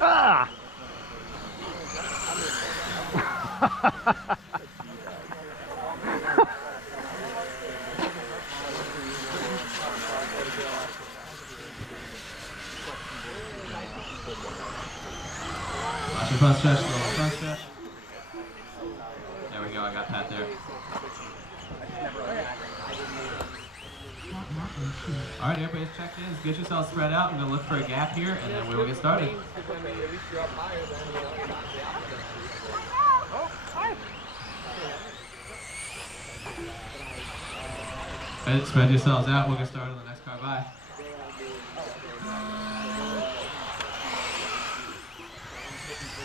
Ah! Watch your front stretch, little front stretch. There we go, I got Pat there. Alright, everybody's checked in. Get yourself spread out. I'm going to look for a gap here, and then we will get started. Spread yourselves out. We'll get started on the next car by.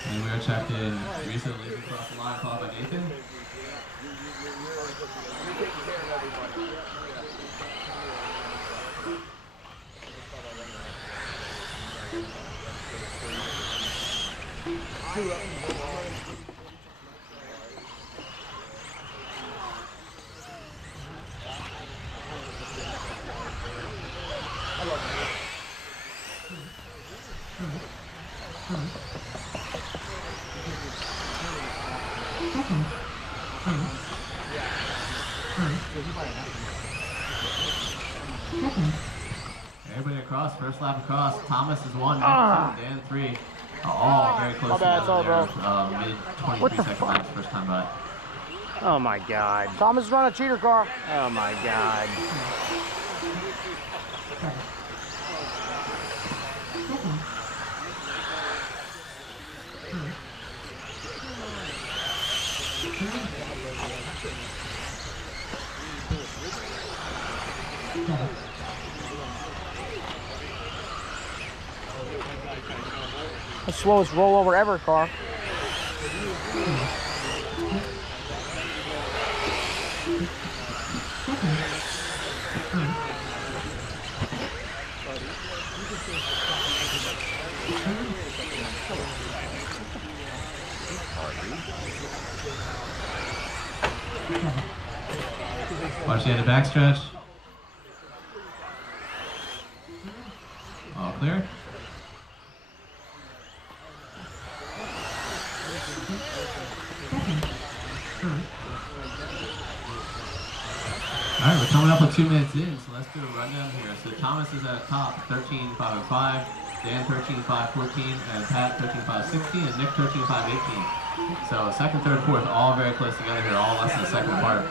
And we are checked in. Recently across the line, followed by Nathan. Everybody across, first lap across. Thomas is 1, Dan 3. All very close together there. Mid 23-second laps, first time by. Oh my God. Thomas is running a cheater car. Oh my God. The slowest rollover ever car. Watch the end of backstretch. All clear. Alright, we're coming up with 2 minutes in, so let's do a rundown here. So Thomas is at top, 13.505, Dan 13.514, and Pat 13.516, and Nick 13.518. So second, third, fourth, all very close together here, all less than a second apart.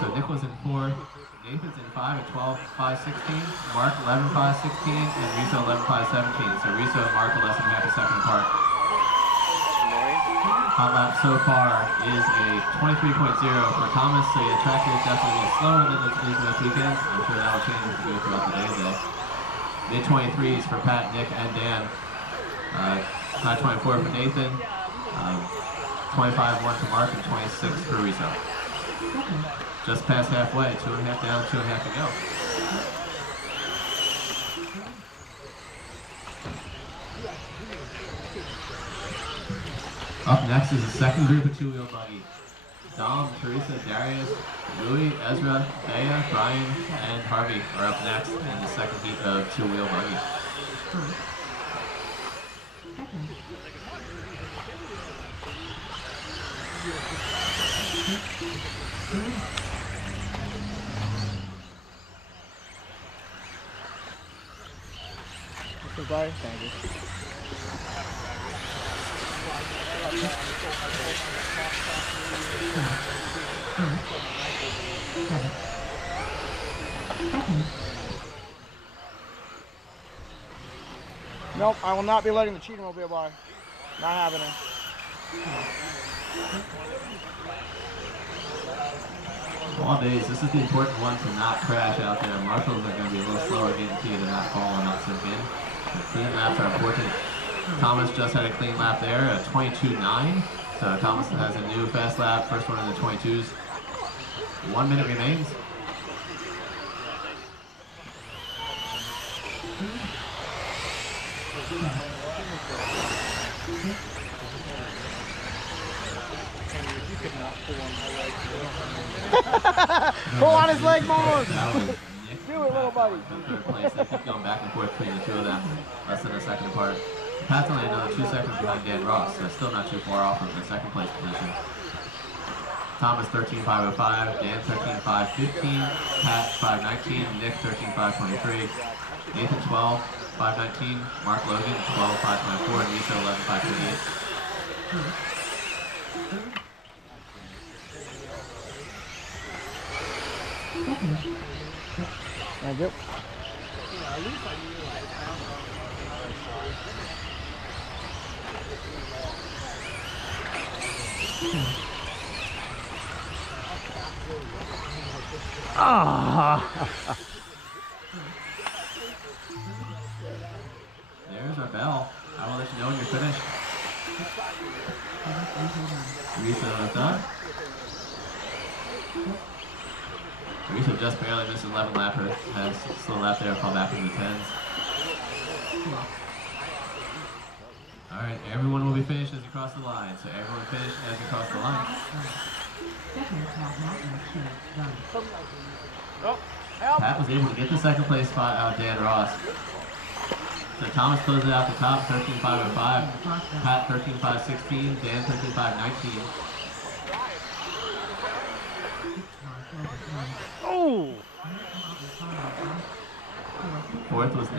So Nick was in 4, Nathan's in 5 at 12.516, Mark 11.516, and Riso 11.517. So Riso and Mark are less than half a second apart. Hot lap so far is a 23.0 for Thomas, so your track is definitely a little slower than it is most weekends. I'm sure that will change as we go throughout the day today. Mid 23s for Pat, Nick, and Dan. High 24 for Nathan. 25-1 for Mark, and 26 for Riso. Just past halfway, 2.5 down, 2.5 to go. Up next is the second group of 2-wheel buggy. Dom, Teresa, Darius, Louis, Ezra, Thea, Brian, and Harvey are up next in the second heat of 2-wheel buggy. Goodbye. Thank you. Nope, I will not be letting the cheater mobile by. Not happening. All days, this is the important one to not crash out there. Marshals are going to be a little slower getting to you to not fall and not sink in. Clean laps are important. Thomas just had a clean lap there at 22.9. So Thomas has a new fast lap, first one in the 22s. 1 minute remains. Pull on his leg more. That was Nick Do it, little buddy. in third place. They keep going back and forth between the two of them. Less than a second apart. Pat's only another 2 seconds behind Dan Ross, so still not too far off of the second place position. Thomas 13.505, Dan 13.515, Pat 5.19, Nick 13.523, Nathan 12.519, Mark Logan 12.524, and Lisa 11.528. Thank you. There's our bell. I will let you know when you're finished. Teresa is done. Teresa just barely missed 11 lapper. Has still a lap there, fall back into the 10s. Alright, everyone will be finished as you cross the line. So everyone finish as you cross the line. Pat was able to get the second place spot out of Dan Ross. So Thomas closes out the top, 13.505. Pat 13.516. Dan 13.519. Oh! Fourth was